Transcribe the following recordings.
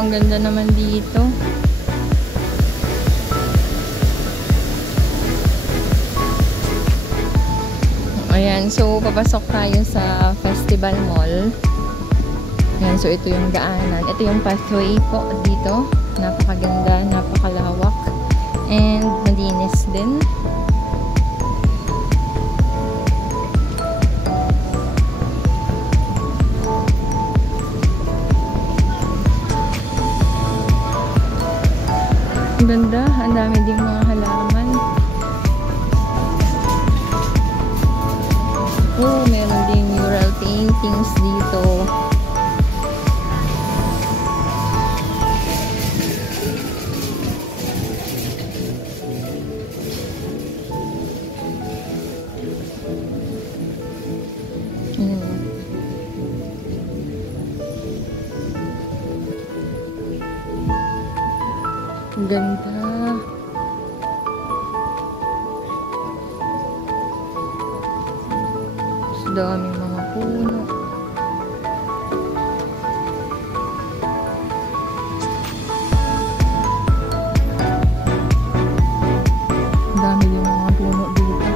Wow, ang ganda naman dito. Ayan, so papasok tayo sa Festival Mall. Ayan, so ito yung daanan. Ito yung pathway po dito. Napakaganda, napakalawak. And malinis din. Ang ganda, ang dami ding mga halaman. Oh, meron ding mural paintings dito. Ang ganda. Daming mga puno. Dami yung mga puno dito.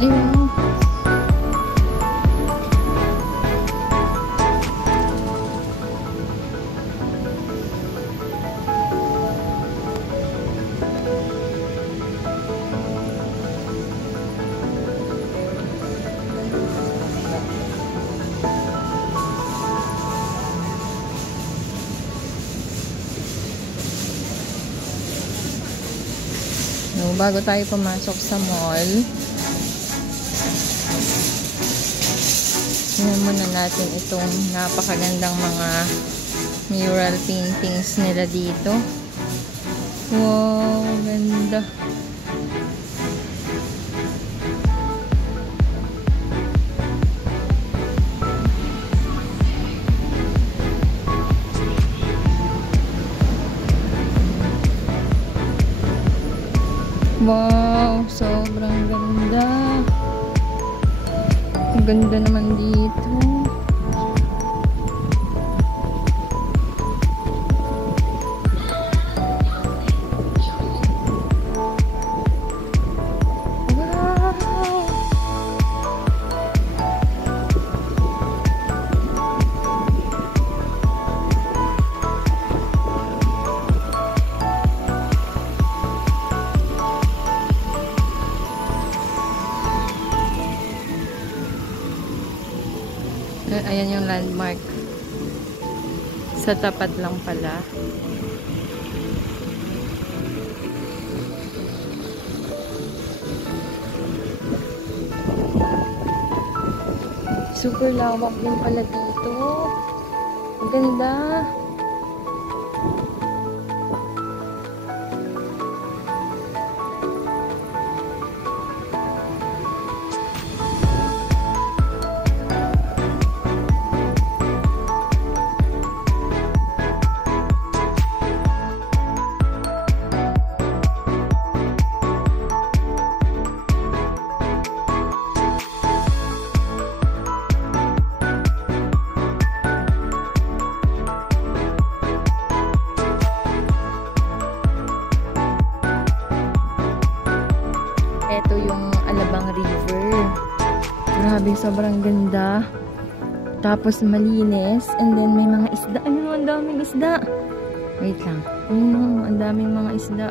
Ayun. No, bago tayo pumasok sa mall, tingnan muna natin itong napakagandang mga mural paintings nila dito. Wow, ganda. Wow, sobrang ganda. Ang ganda naman dito. Ayan yung landmark. Sa tapat lang pala. Super lawak din pala dito. Ang ganda. Ito yung Alabang River. Grabe, sobrang ganda. Tapos malinis. And then may mga isda. Ayun, ang daming isda. Wait lang. Ayun, ang daming mga isda.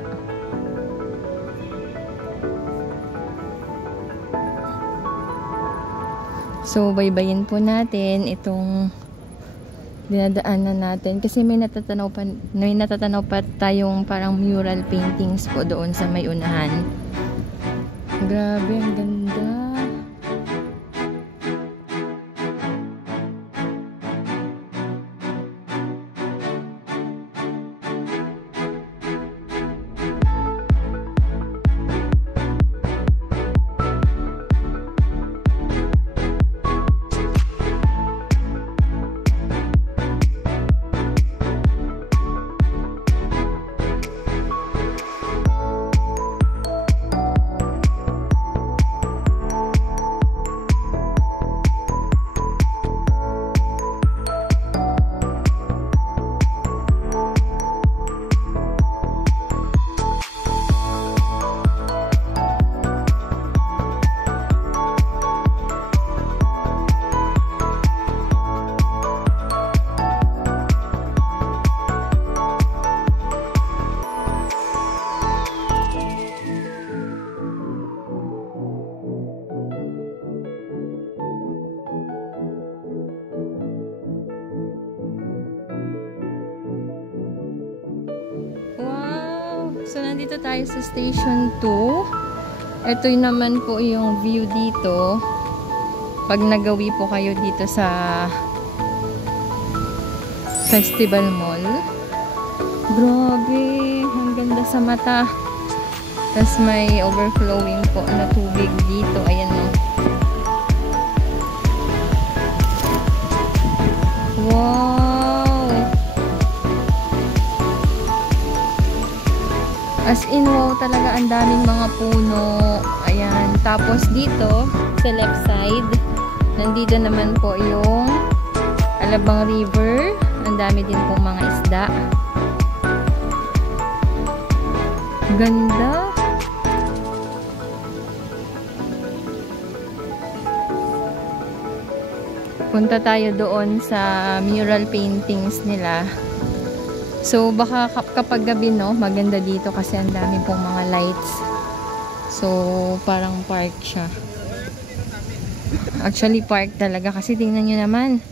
So, baybayin po natin itong dinadaanan natin. Kasi may natatanaw pa tayong parang mural paintings po doon sa may unahan. Grabe, ang ganda. nandito tayo sa Station 2. Ito naman po yung view dito. Pag nagawi po kayo dito sa Festival Mall. Grabe, ang ganda sa mata. Tapos may overflowing po na tubig dito. Ayan o. Wow! As in, wow talaga. Ang daming mga puno. Ayan. Tapos dito, sa left side, nandito naman po yung Alabang River. Ang dami din pong mga isda. Ganda. Punta tayo doon sa mural paintings nila. So, baka kapag gabi, no, maganda dito kasi ang dami pong mga lights. So, parang park siya. Actually, park talaga kasi tingnan nyo naman.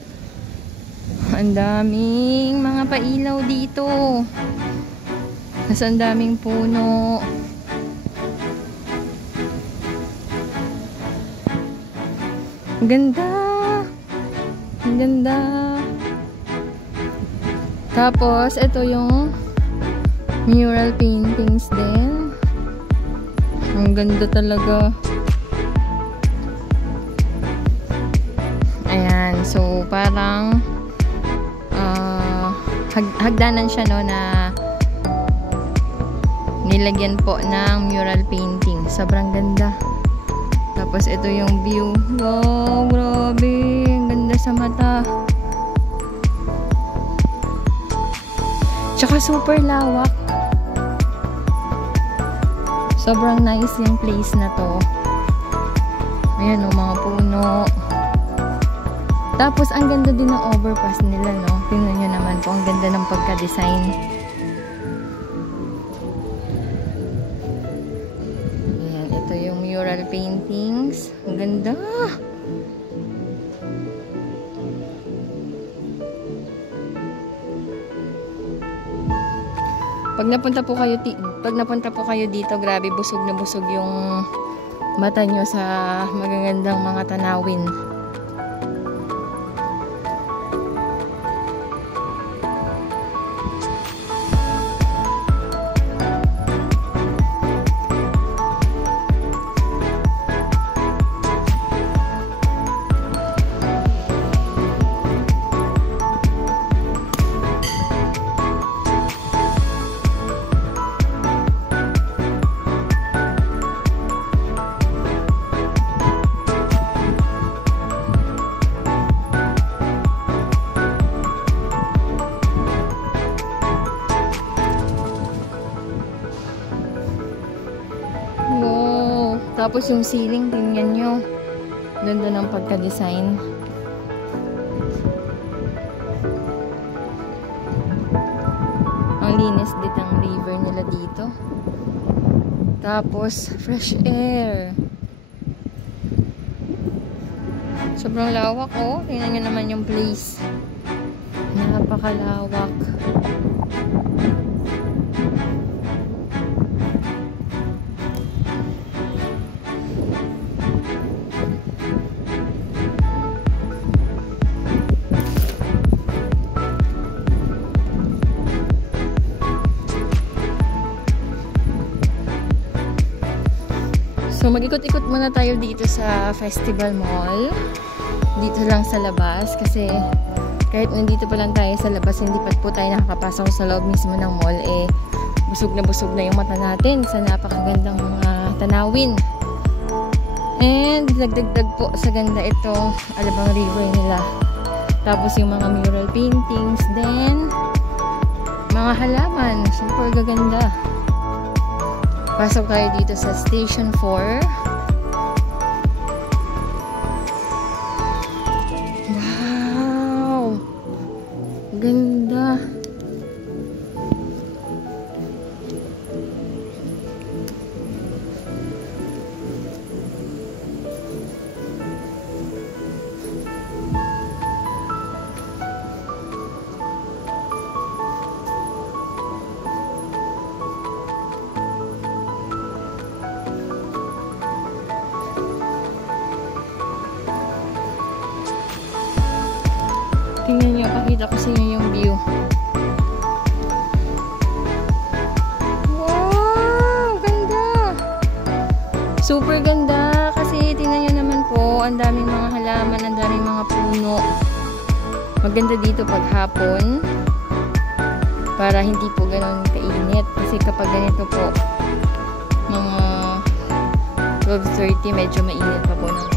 Ang daming mga pailaw dito. Kasi ang daming puno. Ganda. Ang ganda. Tapos, ito yung mural paintings din. Ang ganda talaga. Ayan. So, parang hagdanan siya, no, na nilagyan po ng mural painting. Sobrang ganda. Tapos, ito yung view. Wow, grabe. Ang ganda sa mata. Tsaka super lawak. Sobrang nice yung place na to. Ayan o, mga puno. Tapos, ang ganda din ng overpass nila, no? Tingnan nyo naman po, ang ganda ng pagka-design. Ayan, ito yung mural paintings. Ang ganda! Pag napunta po kayo dito, grabe, busog na busog yung mata nyo sa magagandang mga tanawin. Tapos yung ceiling, tingnan nyo. Ganda ng pagka-design. Ang linis din ang river nila dito. Tapos, fresh air. Sobrang lawak, oh. Tingnan nyo naman yung place. Napakalawak. So, mag-ikot-ikot muna tayo dito sa Festival Mall. Dito lang sa labas. Kasi, kahit nandito pa lang tayo sa labas, hindi pa po tayo nakakapasok sa loob mismo ng mall. Eh, busog na yung mata natin sa napakagandang mga tanawin. And, dagdag po sa ganda ito, Alabang River nila. Tapos, yung mga mural paintings. Then, mga halaman. Super gaganda. Pasok tayo dito sa Station 4. Wow! Ganda! inyo, pakita ko sa inyo yung view. Wow! Ganda! Super ganda kasi tingnan nyo naman po, ang daming mga halaman, ang daming mga puno. Maganda dito pag hapon para hindi po ganoon kainit kasi kapag ganito po mga 12:30 medyo mainit pa po ng